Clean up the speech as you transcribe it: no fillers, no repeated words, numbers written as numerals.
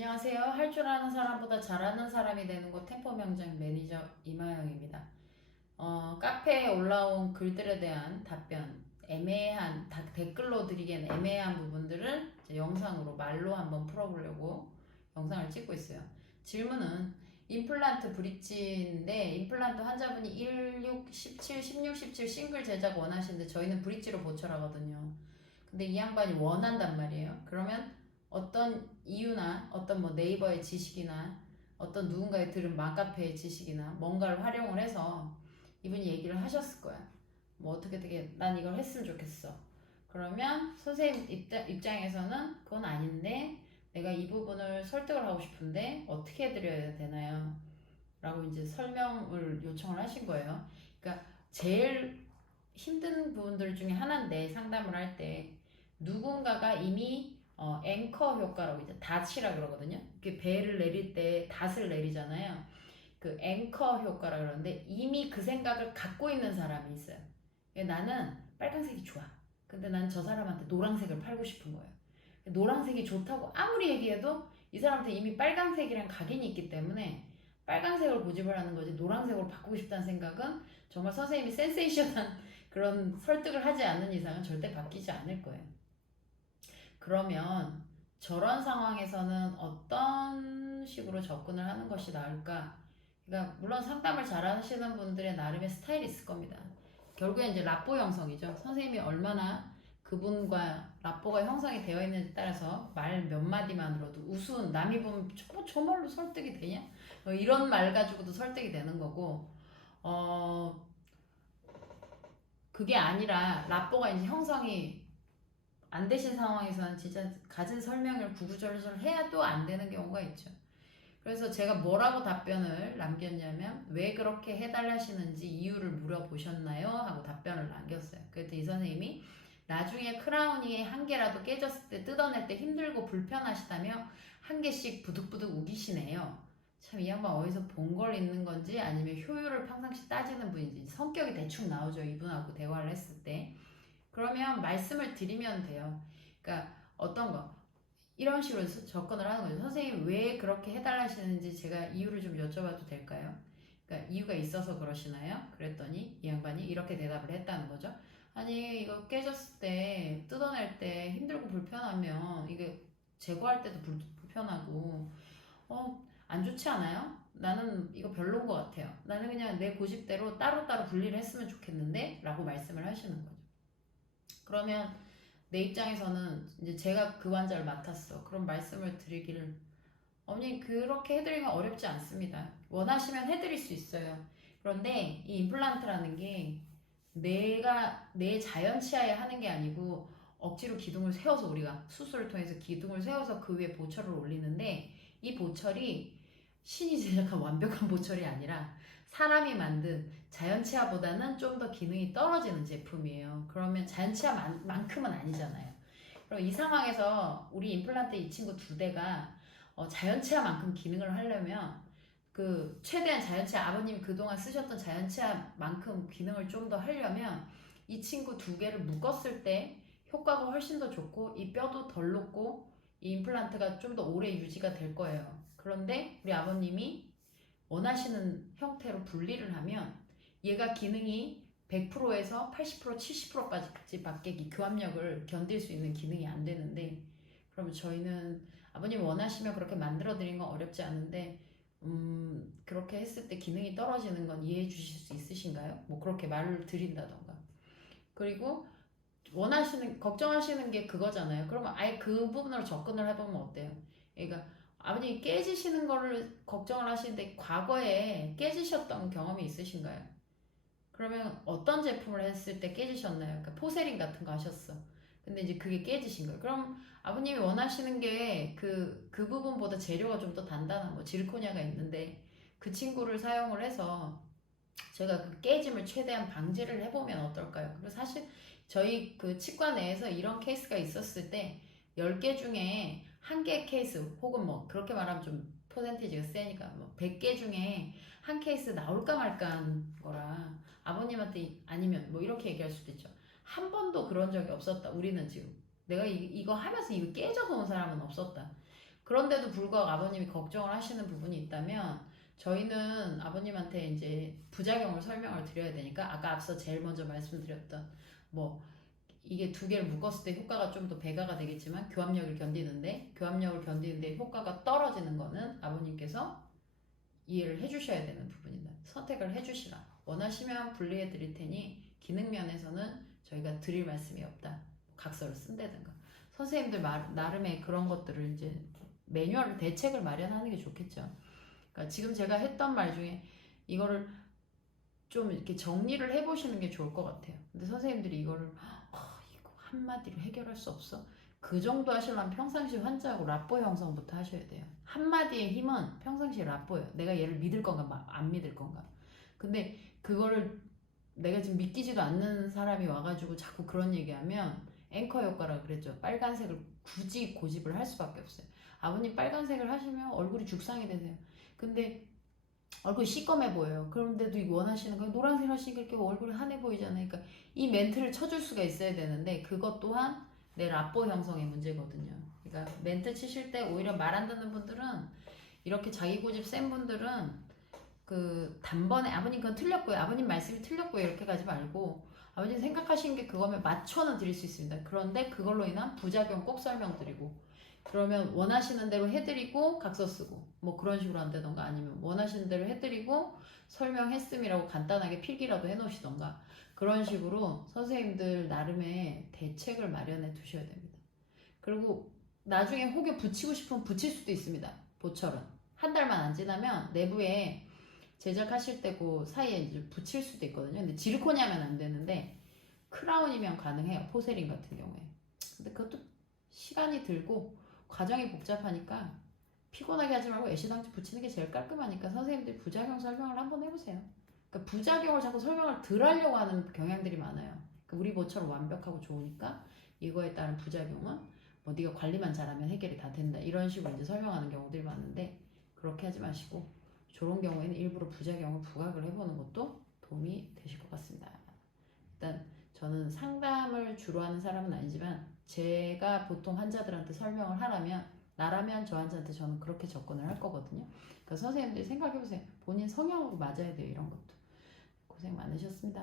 안녕하세요. 할 줄 아는 사람보다 잘하는 사람이 되는 곳 템포 명장 매니저 이마영입니다. 카페에 올라온 글들에 대한 답변, 댓글로 드리기엔 애매한 부분들을 이제 영상으로 말로 한번 풀어보려고 영상을 찍고 있어요. 질문은 임플란트 브릿지인데 임플란트 환자분이 16, 17, 16, 17 싱글 제작 원하시는데 저희는 브릿지로 보철하거든요. 근데 이 양반이 원한단 말이에요. 그러면 어떤 이유나 어떤 뭐 네이버의 지식이나 어떤 누군가의 들은 맘카페의 지식이나 뭔가를 활용을 해서 이분이 얘기를 하셨을 거야. 뭐 어떻게 되게 난 이걸 했으면 좋겠어. 그러면 선생님 입장에서는 그건 아닌데 내가 이 부분을 설득을 하고 싶은데 어떻게 해드려야 되나요? 라고 이제 설명을 요청을 하신 거예요. 그러니까 제일 힘든 부분들 중에 하나인데 상담을 할 때 누군가가 이미 앵커 효과라고 이제 닷이라 그러거든요. 이렇게 배를 내릴 때 닷을 내리잖아요. 그 앵커 효과라 그러는데 이미 그 생각을 갖고 있는 사람이 있어요. 나는 빨간색이 좋아. 근데 난 저 사람한테 노란색을 팔고 싶은 거예요. 노란색이 좋다고 아무리 얘기해도 이 사람한테 이미 빨간색이랑 각인이 있기 때문에 빨간색을 고집을 하는 거지 노란색으로 바꾸고 싶다는 생각은 정말 선생님이 센세이션한 그런 설득을 하지 않는 이상은 절대 바뀌지 않을 거예요. 그러면 저런 상황에서는 어떤 식으로 접근을 하는 것이 나을까? 그러니까 물론 상담을 잘 하시는 분들의 나름의 스타일이 있을 겁니다. 결국엔 이제 라포 형성이죠. 선생님이 얼마나 그분과 라포가 형성이 되어 있는지 따라서 말 몇 마디만으로도 우스운 남이 보면 저 말로 설득이 되냐? 이런 말 가지고도 설득이 되는 거고 그게 아니라 라포가 이제 형성이 안 되신 상황에서는 진짜 가진 설명을 구구절절 해도 안 되는 경우가 있죠. 그래서 제가 뭐라고 답변을 남겼냐면 왜 그렇게 해달라시는지 이유를 물어보셨나요? 하고 답변을 남겼어요. 그랬더니 이 선생님이 나중에 크라우닝의 한 개라도 깨졌을 때 뜯어낼 때 힘들고 불편하시다며 한 개씩 부득부득 우기시네요. 참 이 양반 어디서 본 걸 있는 건지 아니면 효율을 평상시 따지는 분인지 성격이 대충 나오죠. 이분하고 대화를 했을 때. 그러면 말씀을 드리면 돼요. 그러니까 어떤 거 이런 식으로 접근을 하는 거죠. 선생님 왜 그렇게 해달라시는지 제가 이유를 좀 여쭤봐도 될까요? 그러니까 이유가 있어서 그러시나요? 그랬더니 이 양반이 이렇게 대답을 했다는 거죠. 아니 이거 깨졌을 때 뜯어낼 때 힘들고 불편하면 이게 제거할 때도 불편하고 안 좋지 않아요? 나는 이거 별론 것 같아요. 나는 그냥 내 고집대로 따로따로 분리를 했으면 좋겠는데 라고 말씀을 하시는 거죠. 그러면 내 입장에서는 이제 제가 그 환자를 맡았어. 그런 말씀을 드리기를 어머니 그렇게 해드리면 어렵지 않습니다. 원하시면 해드릴 수 있어요. 그런데 이 임플란트라는 게 내가 내 자연 치아에 하는 게 아니고 억지로 기둥을 세워서 우리가 수술을 통해서 기둥을 세워서 그 위에 보철을 올리는데 이 보철이 신이 제작한 완벽한 보철이 아니라 사람이 만든 자연치아보다는 좀 더 기능이 떨어지는 제품이에요. 그러면 자연치아만큼은 아니잖아요. 그럼 이 상황에서 우리 임플란트 이 친구 두 대가 자연치아만큼 기능을 하려면 그 최대한 자연치아 아버님이 그동안 쓰셨던 자연치아만큼 기능을 좀 더 하려면 이 친구 두 개를 묶었을 때 효과가 훨씬 더 좋고 이 뼈도 덜 녹고 이 임플란트가 좀 더 오래 유지가 될 거예요. 그런데 우리 아버님이 원하시는 형태로 분리를 하면 얘가 기능이 100%에서 80%, 70%까지 밖에 교합력을 견딜 수 있는 기능이 안 되는데 그러면 저희는 아버님 원하시면 그렇게 만들어 드린 건 어렵지 않은데 그렇게 했을 때 기능이 떨어지는 건 이해해 주실 수 있으신가요? 뭐 그렇게 말을 드린다던가. 그리고 걱정하시는 게 그거잖아요. 그러면 아예 그 부분으로 접근을 해보면 어때요? 그러니까 아버님이 깨지시는 거를 걱정을 하시는데 과거에 깨지셨던 경험이 있으신가요? 그러면 어떤 제품을 했을 때 깨지셨나요? 그러니까 포세린 같은 거 하셨어. 근데 이제 그게 깨지신 거예요. 그럼 아버님이 원하시는 게 그 부분보다 재료가 좀 더 단단한 뭐 지르코니아가 있는데 그 친구를 사용을 해서 제가 그 깨짐을 최대한 방지를 해보면 어떨까요? 그리고 사실 저희 그 치과 내에서 이런 케이스가 있었을 때 10개 중에 1개 케이스 혹은 뭐 그렇게 말하면 좀 퍼센티지가 세니까 뭐 100개 중에 한 케이스 나올까 말까 한 거라 아버님한테 아니면 뭐 이렇게 얘기할 수도 있죠. 한 번도 그런 적이 없었다. 우리는 지금 내가 이거 하면서 이거 깨져서 온 사람은 없었다. 그런데도 불구하고 아버님이 걱정을 하시는 부분이 있다면 저희는 아버님한테 이제 부작용을 설명을 드려야 되니까 아까 앞서 제일 먼저 말씀드렸던 뭐 이게 두 개를 묶었을 때 효과가 좀 더 배가가 되겠지만 교합력을 견디는데 효과가 떨어지는 거는 아버님께서 이해를 해주셔야 되는 부분이다. 선택을 해주시라. 원하시면 분리해 드릴 테니 기능 면에서는 저희가 드릴 말씀이 없다. 각서를 쓴다든가. 선생님들 나름의 그런 것들을 이제 매뉴얼 대책을 마련하는 게 좋겠죠. 그러니까 지금 제가 했던 말 중에 이거를 좀 이렇게 정리를 해보시는 게 좋을 것 같아요. 근데 선생님들이 이거를 이거 한마디로 해결할 수 없어? 그 정도 하시려면 평상시 환자하고 라포 형성부터 하셔야 돼요. 한마디의 힘은 평상시에 라포예요. 내가 얘를 믿을 건가 안 믿을 건가. 근데 그거를 내가 지금 믿기지도 않는 사람이 와가지고 자꾸 그런 얘기하면 앵커 효과라 그랬죠. 빨간색을 굳이 고집을 할 수밖에 없어요. 아버님 빨간색을 하시면 얼굴이 죽상이 되세요. 근데 얼굴이 시꺼매 보여요. 그런데도 이거 원하시는 거예요. 노란색 하시니까 이렇게 얼굴이 환해 보이잖아요. 그러니까 이 멘트를 쳐줄 수가 있어야 되는데 그것 또한 내 라포 형성의 문제거든요. 그러니까 멘트 치실 때 오히려 말 안 듣는 분들은 이렇게 자기 고집 센 분들은 그 단번에 아버님 그건 틀렸고요. 아버님 말씀이 틀렸고요. 이렇게 가지 말고 아버님 생각하시는 게 그거면 맞춰는 드릴 수 있습니다. 그런데 그걸로 인한 부작용 꼭 설명드리고 그러면 원하시는 대로 해드리고 각서 쓰고 뭐 그런 식으로 한다던가 아니면 원하시는 대로 해드리고 설명했음이라고 간단하게 필기라도 해놓으시던가 그런 식으로 선생님들 나름의 대책을 마련해 두셔야 됩니다. 그리고 나중에 혹에 붙이고 싶으면 붙일 수도 있습니다. 보철은 한 달만 안 지나면 내부에 제작하실 때 그 사이에 이제 붙일 수도 있거든요. 근데 지르코니아면 안 되는데 크라운이면 가능해요. 포세린 같은 경우에. 근데 그것도 시간이 들고 과정이 복잡하니까 피곤하게 하지 말고 애시당초 붙이는 게 제일 깔끔하니까 선생님들이 부작용 설명을 한번 해보세요. 그러니까 부작용을 자꾸 설명을 덜 하려고 하는 경향들이 많아요. 그러니까 우리 모처럼 완벽하고 좋으니까 이거에 따른 부작용은 뭐 네가 관리만 잘하면 해결이 다 된다 이런 식으로 이제 설명하는 경우들이 많은데 그렇게 하지 마시고 저런 경우에는 일부러 부작용을 부각을 해보는 것도 도움이 되실 것 같습니다. 일단 저는 상담을 주로 하는 사람은 아니지만 제가 보통 환자들한테 설명을 하라면 나라면 저 환자한테 저는 그렇게 접근을 할 거거든요. 그러니까 선생님들이 생각해보세요. 본인 성향하고 맞아야 돼요. 이런 것도. 고생 많으셨습니다.